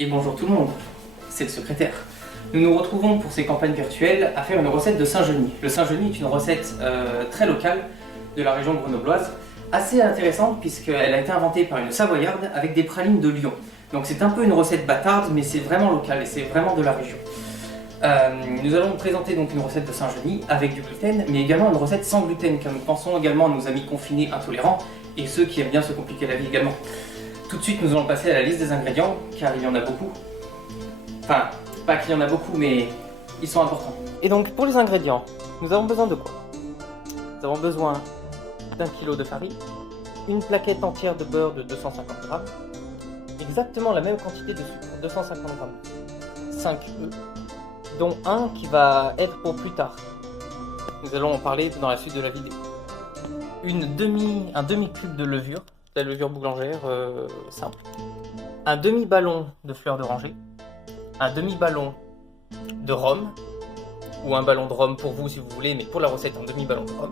Et bonjour tout le monde, c'est le secrétaire. Nous nous retrouvons pour ces campagnes virtuelles à faire une recette de Saint-Genis. Le Saint-Genis est une recette très locale de la région grenobloise, assez intéressante puisqu'elle a été inventée par une Savoyarde avec des pralines de Lyon. Donc c'est un peu une recette bâtarde, mais c'est vraiment local et c'est vraiment de la région. Nous allons vous présenter donc une recette de Saint-Genis avec du gluten, mais également une recette sans gluten, car nous pensons également à nos amis confinés intolérants et ceux qui aiment bien se compliquer la vie également. Tout de suite, nous allons passer à la liste des ingrédients, car il y en a beaucoup. Enfin, pas qu'il y en a beaucoup, mais ils sont importants. Et donc, pour les ingrédients, nous avons besoin de quoi? Nous avons besoin d'1 kg de farine, une plaquette entière de beurre de 250 g, exactement la même quantité de sucre, 250 g, 5 œufs, dont un qui va être pour plus tard. Nous allons en parler dans la suite de la vidéo. Un demi-cube de levure, la levure boulangère simple. Un demi-ballon de fleur d'oranger. Un demi-ballon de rhum, ou un ballon de rhum pour vous si vous voulez, mais pour la recette, un demi-ballon de rhum.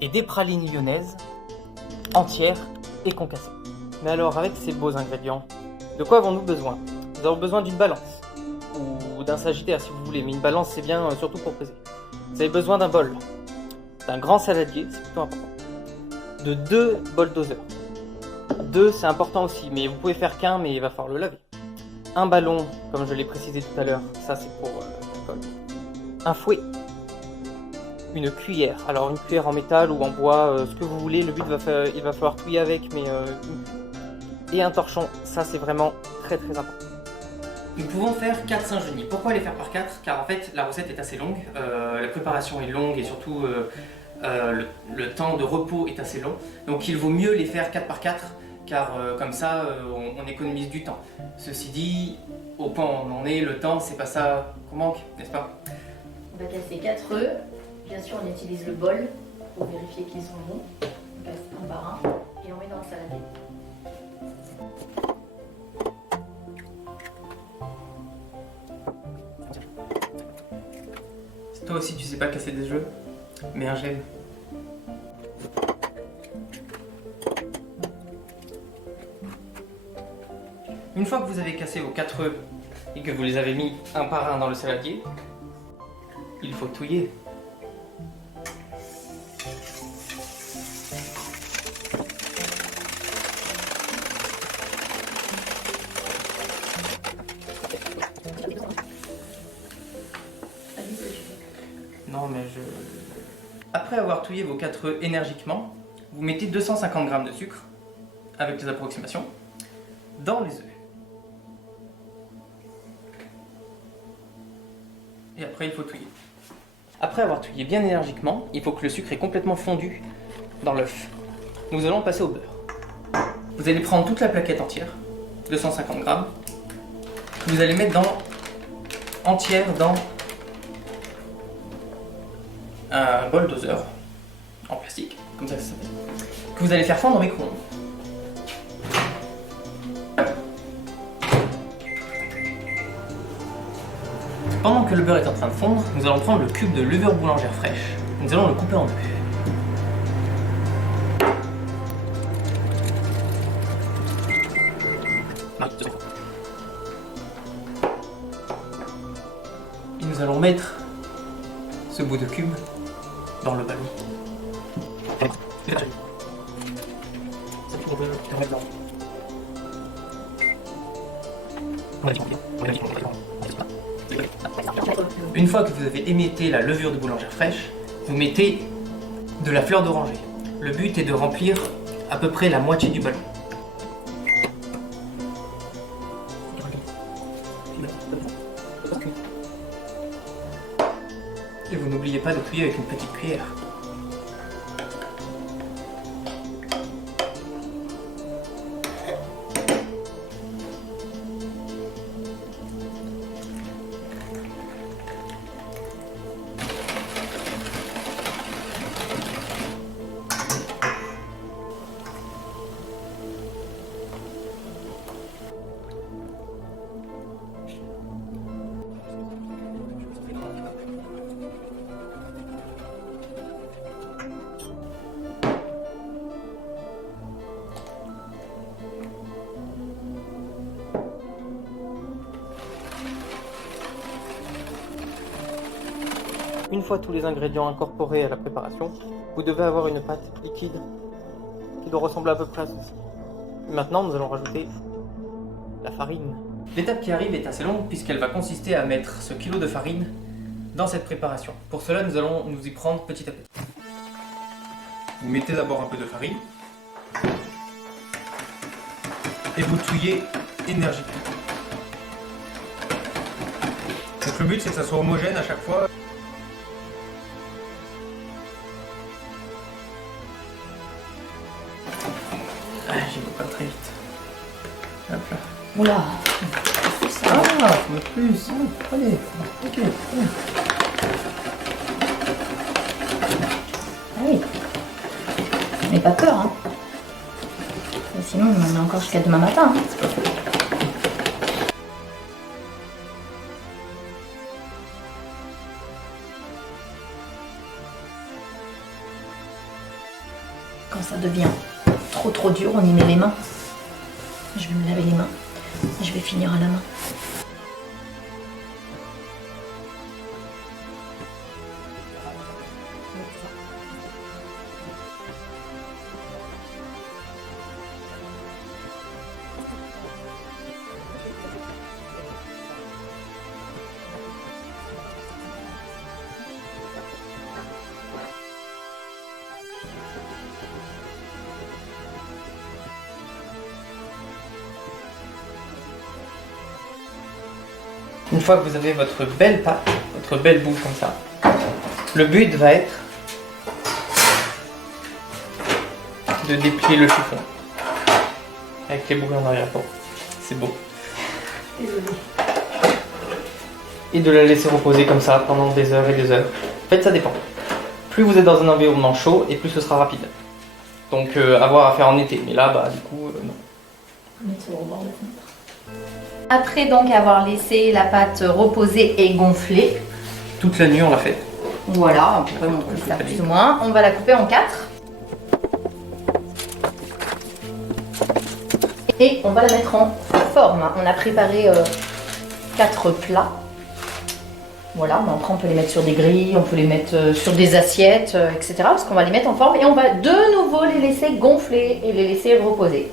Et des pralines lyonnaises entières et concassées. Mais alors, avec ces beaux ingrédients, de quoi avons-nous besoin? Nous avons besoin d'une balance, ou d'un sagittaire si vous voulez, mais une balance c'est bien surtout pour peser. Vous avez besoin d'un bol, d'un grand saladier, c'est plutôt important, de 2 bols doseurs. 2 c'est important aussi, mais vous pouvez faire qu'un, mais il va falloir le laver. Un ballon, comme je l'ai précisé tout à l'heure, ça c'est pour l'alcool. Un fouet. Une cuillère, alors une cuillère en métal ou en bois, ce que vous voulez, le but il va falloir touiller avec, mais et un torchon, ça c'est vraiment très important. Nous pouvons faire 4 Saint-Genis. Pourquoi les faire par 4? Car en fait la recette est assez longue, la préparation est longue et surtout le temps de repos est assez long. Donc il vaut mieux les faire 4 par 4, car comme ça on économise du temps. Ceci dit, au point où on en est, le temps c'est pas ça qu'on manque, n'est-ce pas? On va casser 4 œufs. Bien sûr, on utilise le bol pour vérifier qu'ils sont bons. On casse un par un et on met dans le saladier. Si toi aussi tu sais pas casser des œufs, mets un gel. Une fois que vous avez cassé vos 4 œufs et que vous les avez mis un par un dans le saladier, il faut touiller. Non mais Après avoir touillé vos 4 œufs énergiquement, vous mettez 250 g de sucre, avec les approximations, dans les œufs. Et après il faut touiller. Après avoir touillé bien énergiquement, il faut que le sucre est complètement fondu dans l'œuf. Nous allons passer au beurre. Vous allez prendre toute la plaquette entière, 250 g, que vous allez mettre entière dans un bol doseur en plastique, comme ça s'appelle, que vous allez faire fondre au micro-ondes. Pendant que le beurre est en train de fondre, nous allons prendre le cube de levure boulangère fraîche. Nous allons le couper en deux. Et nous allons mettre ce bout de cube dans le ballon. Une fois que vous avez émietté la levure de boulangère fraîche, vous mettez de la fleur d'oranger. Le but est de remplir à peu près la moitié du ballon. Et vous n'oubliez pas de touiller avec une petite cuillère. Une fois tous les ingrédients incorporés à la préparation, vous devez avoir une pâte liquide qui doit ressembler à peu près à ceci. Maintenant, nous allons rajouter la farine. L'étape qui arrive est assez longue puisqu'elle va consister à mettre ce kilo de farine dans cette préparation. Pour cela, nous allons nous y prendre petit à petit. Vous mettez d'abord un peu de farine et vous touillez énergiquement. Donc le but c'est que ça soit homogène à chaque fois. J'y vais pas très vite. Hop là. Oula. Ah, mais plus. Allez, ok. Allez. N'aie pas peur, hein. Sinon, on en a encore jusqu'à demain matin. Hein. Quand ça devient trop dur, on y met les mains. Je vais me laver les mains. Je vais finir à la main. Une fois que vous avez votre belle pâte, votre belle boule comme ça, le but va être de déplier le chiffon avec les boules en arrière-plan. C'est beau. Désolée. Et de la laisser reposer comme ça pendant des heures et des heures. En fait, ça dépend. Plus vous êtes dans un environnement chaud et plus ce sera rapide. Donc, avoir à faire en été. Mais là, bah, du coup, non. Mettre au bord de la fenêtre. Après donc avoir laissé la pâte reposer et gonfler, Toute la nuit, on l'a fait. voilà, on peut montrer ça plus ou moins, on va la couper en 4. Et on va la mettre en forme. On a préparé 4 plats. Voilà, mais après on peut les mettre sur des grilles, on peut les mettre sur des assiettes, etc. Parce qu'on va les mettre en forme et on va de nouveau les laisser gonfler et les laisser reposer.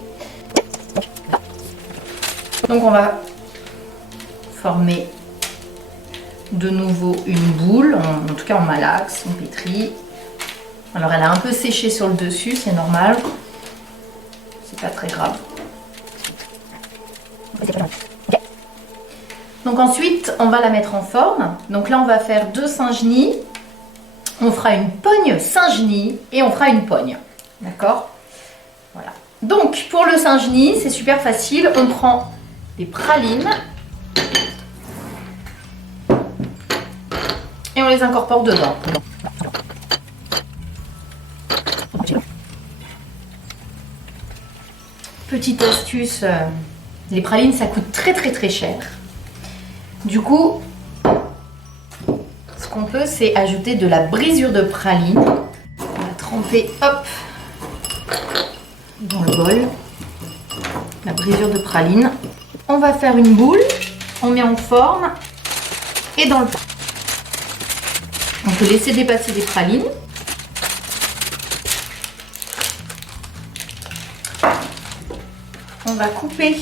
Donc on va former de nouveau une boule, en tout cas on malaxe, on pétrit. Alors elle a un peu séché sur le dessus, c'est normal, c'est pas très grave. Donc ensuite on va la mettre en forme. Donc là on va faire 2 Saint-Genis, on fera une pogne Saint-Genis et on fera une pogne, d'accord? Voilà. Donc pour le Saint-Genis c'est super facile, on prend des pralines et on les incorpore dedans. Petite astuce, les pralines ça coûte très cher. Du coup, ce qu'on peut c'est ajouter de la brisure de praline. On va tremper hop dans le bol la brisure de praline. On va faire une boule, on met en forme et dans le pain. On peut laisser dépasser des pralines. On va couper,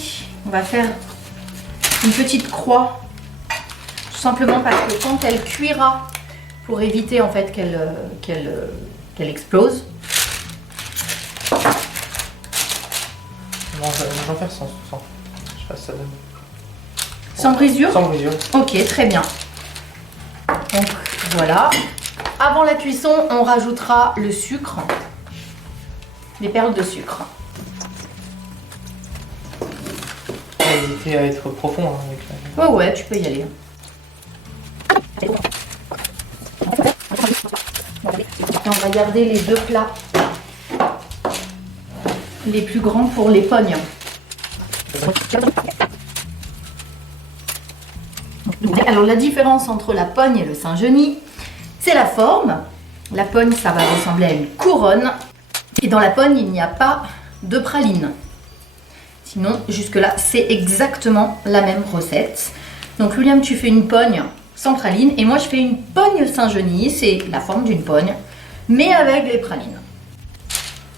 on va faire une petite croix, tout simplement parce que quand elle cuira, pour éviter en fait qu'elle explose. On va en faire sans. Je sais pas si ça donne. Sans brisure? Sans brisure. Ok, très bien. Donc voilà. Avant la cuisson, on rajoutera le sucre, des perles de sucre. Pas hésiter à être profond hein, avec la... Oh ouais, tu peux y aller. Et on va garder les 2 plats les plus grands pour les pognes. Alors la différence entre la pogne et le Saint-Genis, c'est la forme. La pogne, ça va ressembler à une couronne. Et dans la pogne, il n'y a pas de praline. Sinon, jusque-là, c'est exactement la même recette. Donc William, tu fais une pogne sans praline. Et moi, je fais une pogne Saint-Genis, c'est la forme d'une pogne, mais avec les pralines.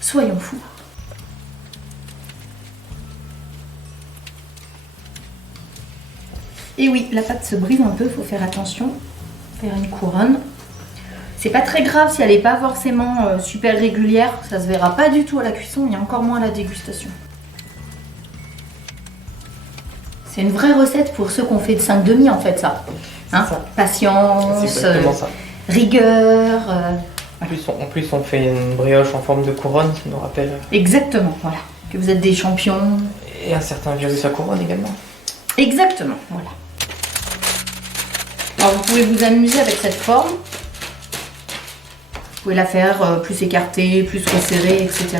Soyons fous. Et oui, la pâte se brise un peu, il faut faire attention. Faire une couronne. C'est pas très grave si elle n'est pas forcément super régulière, ça se verra pas du tout à la cuisson et encore moins à la dégustation. C'est une vraie recette pour ceux qu'on fait de 5 demi en fait ça. Hein, ça. Patience, Ça. rigueur. En plus, on fait une brioche en forme de couronne, ça nous rappelle. Exactement, voilà. Que vous êtes des champions. Et un certain virus à couronne également. Exactement, voilà. Alors vous pouvez vous amuser avec cette forme. Vous pouvez la faire plus écartée, plus resserrée, etc.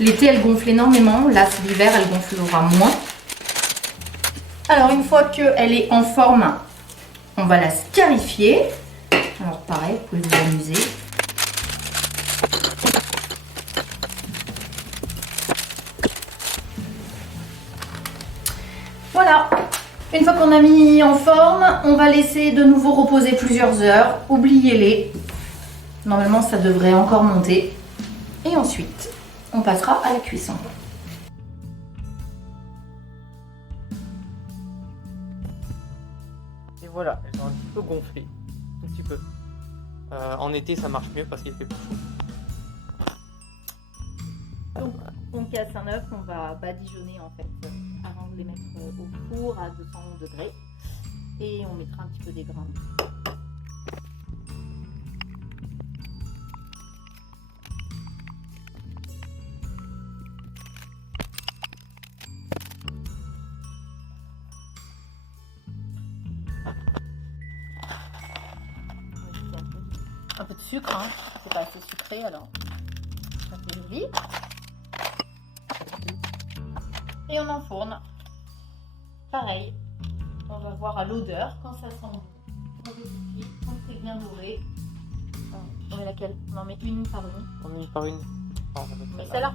L'été, elle gonfle énormément. Là, l'hiver, elle gonflera moins. Alors, une fois qu'elle est en forme, on va la scarifier. Alors, pareil, vous pouvez vous amuser. Voilà. Une fois qu'on a mis en forme, on va laisser de nouveau reposer plusieurs heures. Oubliez-les. Normalement, ça devrait encore monter. Et ensuite, on passera à la cuisson. Et voilà, elles ont un petit peu gonflé. Un petit peu. En été, ça marche mieux parce qu'il fait plus chaud. Donc, on casse un œuf, on va badigeonner en fait avant de les mettre au four à 200 degrés. Et on mettra un petit peu des grains. Un peu de sucre, hein. C'est pas assez sucré alors. Ça fait joli. Et on enfourne. Pareil. On va voir à l'odeur quand ça sent bon. On vérifie, quand c'est bien doré. On met laquelle? On en met une par une. On met une par une. On met celle-là.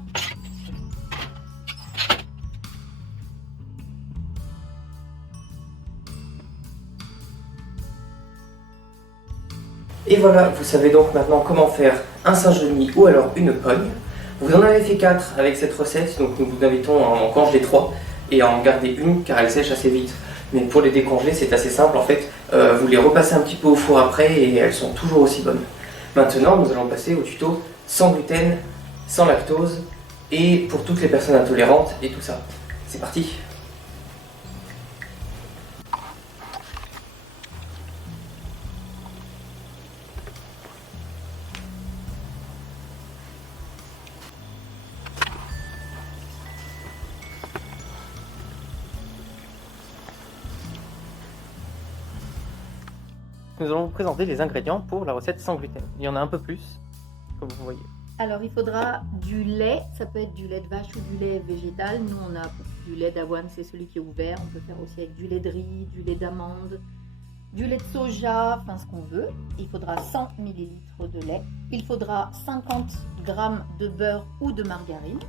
Et voilà, vous savez donc maintenant comment faire un Saint-Genis ou alors une pogne. Vous en avez fait 4 avec cette recette, donc nous vous invitons à en congeler 3 et à en garder une car elle sèche assez vite. Mais pour les décongeler, c'est assez simple en fait. Vous les repassez un petit peu au four après et elles sont toujours aussi bonnes. Maintenant, nous allons passer au tuto sans gluten, sans lactose et pour toutes les personnes intolérantes et tout ça. C'est parti! Nous allons vous présenter les ingrédients pour la recette sans gluten. Il y en a un peu plus, comme vous voyez. Alors il faudra du lait, ça peut être du lait de vache ou du lait végétal. Nous on a du lait d'avoine, c'est celui qui est ouvert. On peut faire aussi avec du lait de riz, du lait d'amande, du lait de soja, enfin ce qu'on veut. Il faudra 100 ml de lait. Il faudra 50 g de beurre ou de margarine,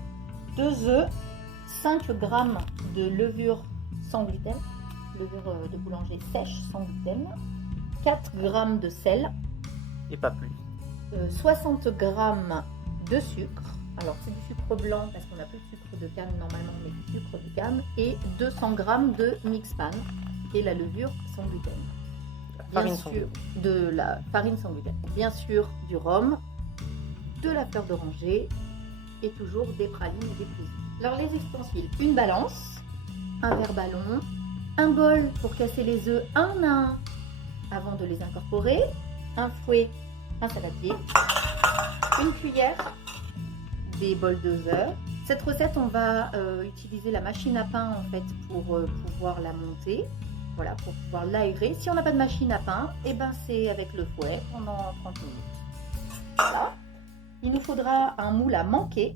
2 œufs, 5 g de levure sans gluten, levure de boulanger sèche sans gluten, 4 g de sel. Et pas plus. 60 g de sucre. Alors c'est du sucre blanc parce qu'on n'a plus de sucre de canne normalement, mais du sucre de canne. Et 200 g de mix-pan et la levure sans gluten. Farine sans gluten. De la farine sans gluten. Bien sûr du rhum, de la fleur d'oranger et toujours des pralines et des prismes. Alors les ustensiles, une balance, un verre ballon, un bol pour casser les œufs un à un avant de les incorporer, un fouet, un saladier, une cuillère, des bols doseurs. Cette recette, on va utiliser la machine à pain en fait pour pouvoir la monter, voilà, pour pouvoir l'aérer. Si on n'a pas de machine à pain, et ben c'est avec le fouet pendant 30 minutes. Voilà. Il nous faudra un moule à manquer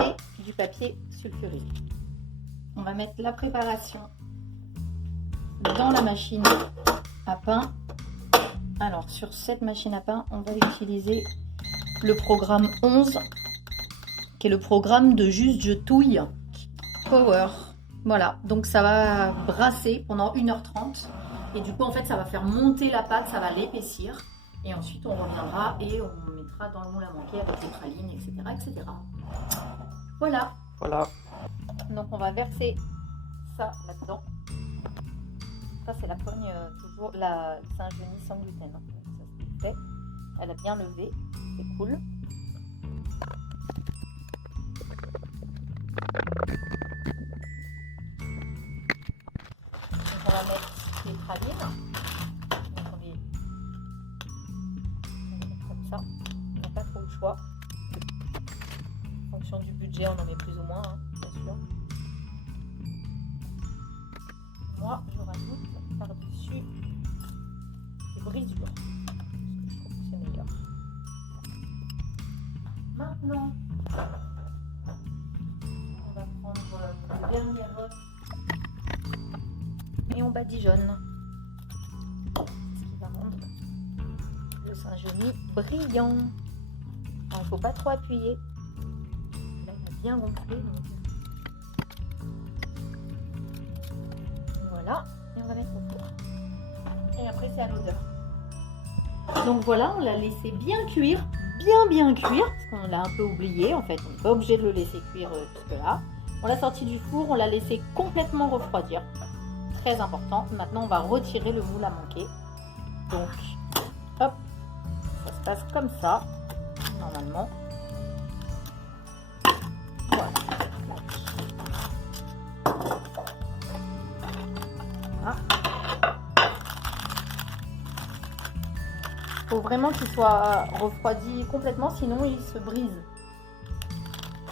et du papier sulfuré. On va mettre la préparation dans la machine à pain. Alors sur cette machine à pain, on va utiliser le programme 11 qui est le programme de Juste Je Touille Power. Voilà, donc ça va brasser pendant 1h30 Et du coup, en fait, ça va faire monter la pâte, ça va l'épaissir. Et ensuite, on reviendra et on mettra dans le moule à manquer avec les pralines, etc., etc. Voilà. Voilà. Donc, on va verser ça là-dedans. Ça, c'est la pogne, toujours la Saint-Genis sans gluten. Donc, ça, c'est fait. Elle a bien levé. C'est cool. Donc, on va mettre les pralines. Donc, on les met comme ça. On n'a pas trop le choix. En fonction du budget, on en met plus ou moins, hein, bien sûr. Moi, je rajoute par-dessus des brisures. Parce que je trouve que c'est meilleur. Maintenant, on va prendre le dernier œuf et on badigeonne. Ce qui va rendre le Saint-Genis brillant. Il ne faut pas trop appuyer. Là, il a bien gonflé. Donc... Voilà. Et on va mettre au four. Et après, c'est à l'odeur. Donc voilà, on l'a laissé bien cuire. Bien cuire. Parce qu'on l'a un peu oublié. En fait, on n'est pas obligé de le laisser cuire jusque là. On l'a sorti du four. On l'a laissé complètement refroidir. Très important. Maintenant, on va retirer le moule à manquer. Donc, hop. Ça se passe comme ça. Normalement. Voilà. Il faut vraiment qu'il soit refroidi complètement, sinon il se brise.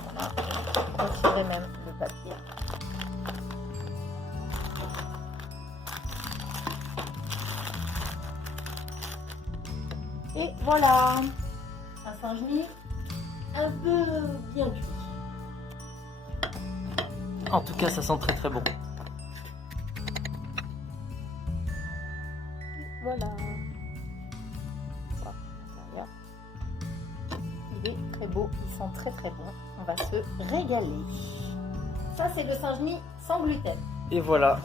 Voilà. Retirer même le papier. Et voilà, un Saint-Genis un peu bien cuit. En tout cas, ça sent très très bon. Voilà. Il est très beau, il sent très très bon. On va se régaler. Ça, c'est le Saint-Genis sans gluten. Et voilà.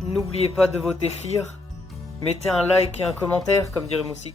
N'oubliez pas de voter FIR. Mettez un like et un commentaire, comme dirait Moussik.